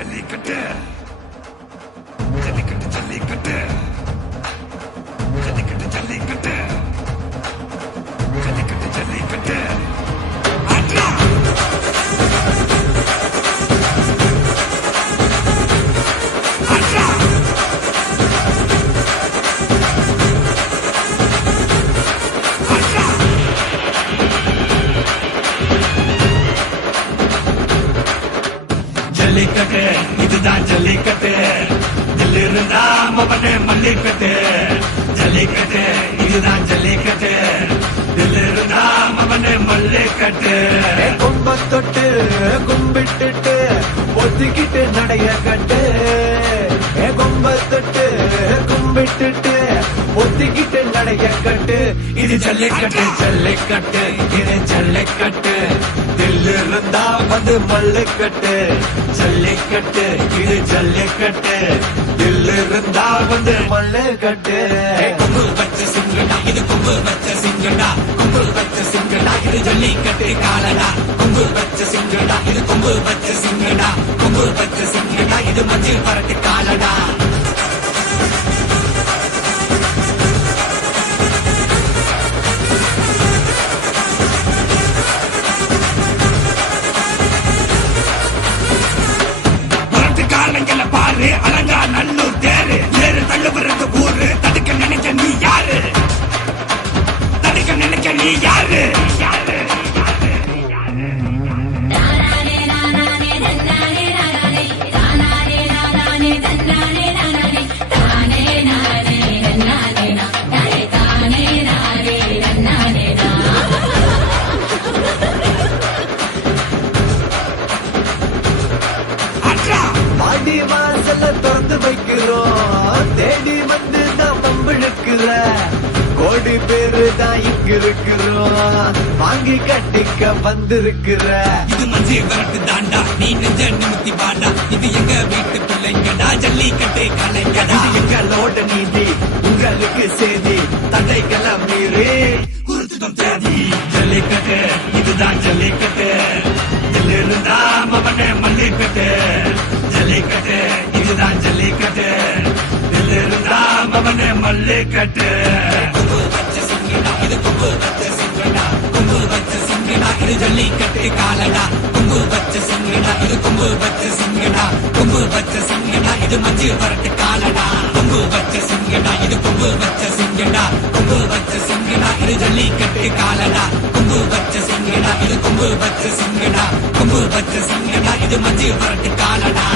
ஜல்லிக்கட்டு ஜல்லிக்கட்டு ஜல்லிக்கட்டு ஜல்லிக்கட்டு ஜல்லிக்கட்டு ஜல்லிக்கட்டு ஜல்லிக்கட்டு ஆட்ரா ஆட்ரா ஆட்ரா ஜல்லிக்கட்டு இதுதான் ஜல்லிக்கட்டு தில்லிருந்தா மவனே மல்லிக்கட்டு ஜல்லிக்கட்டு இதுதான் ஜல்லிக்கட்டு தில்லிருந்தா மவனே மல்லிக்கட்டு கும்ப தொட்டு கும்பிட்டுட்டு ஒத்துக்கிட்டு நடைய கட்டு கும்ப தொட்டு கும்பிட்டுட்டு ஒத்துக்கிட்டு நடைய கட்டு இது ஜல்லிக்கட்டு ஜல்லிக்கட்டு இது ஜல்லிக்கட்டு தில்லிருந்தா வந்து மல்லுக்கட்டு ஜல்லிக்கட்டு இது ஜல்லிக்கட்டு தில்லிருந்தா வந்து மல்லுக்கட்டு கொம்பு வச்ச சிங்கடா இது கொம்பு வச்ச சிங்கடா கொம்பு வச்ச சிங்கடா இது ஜல்லிக்கட்டு காலடா கொம்பு வச்ச சிங்கடா இது கொம்பு வச்ச சிங்கடா கொம்பு வச்ச சிங்கடா இது மஞ்சள் பரட்டு காலடா காலங்கள பாரு அலங்கா நல்லூர் தேரு ஏறு தள்ளுபுறது ஊரு தடுக்க நினைக்க நீ யாரு தடுக்க நினைக்க நீ யாரு யாரு மாடி வாசல்ல திறந்து வைக்கிறோம் தேடி வந்து தான் பம்பிழுக்கிற கோடி பேரு தான் இங்க இருக்கிறோம் வாங்கி கட்டிக்க வந்திருக்கிற இது மஞ்சு விரட்டு தாண்டா நீ நெஞ்ச நிமித்தி பாண்டா இது எங்க வீட்டு பிள்ளைங்கடா ஜல்லிக்கட்டு கலைஞடா எங்களோட நீதி உங்களுக்கு செய்தி தடைகளை மீறி குறிச்சிடும் தேதி ஜல்லிக்கட்டு இதுதான் ஜல்லிக்கட்டு இதிலிருந்தா மவனே மல்லிக்கட்டு ஜல்லிக்கட்டு இதுதான் ஜல்லிக்கட்டு இதிலிருந்தா மவனே மல்லிக்கட்டு கொம்பு வச்ச சிங்கடா இது கொம்பு வச்ச சிங்கடா கொம்பு வச்ச சிங்கடா இது ஜல்லிக்கட்டு காலடா கொம்பு வச்ச சிங்கடா இது கொம்பு வச்ச சிங்கடா கொம்பு வச்ச சிங்கடா இது மஞ்சள் வரட்டு காலடா கொம்பு வச்ச சிங்கடா இது கொம்பு வச்ச சிங்கடா கொம்பு வச்ச சிங்கடா இது ஜல்லிக்கட்டு காலடா கொம்பு வச்ச சிங்கடா இது கொம்பு வச்ச சிங்கடா கொம்பு வச்ச சிங்கடா இது மஞ்சள் வரட்டு காலடா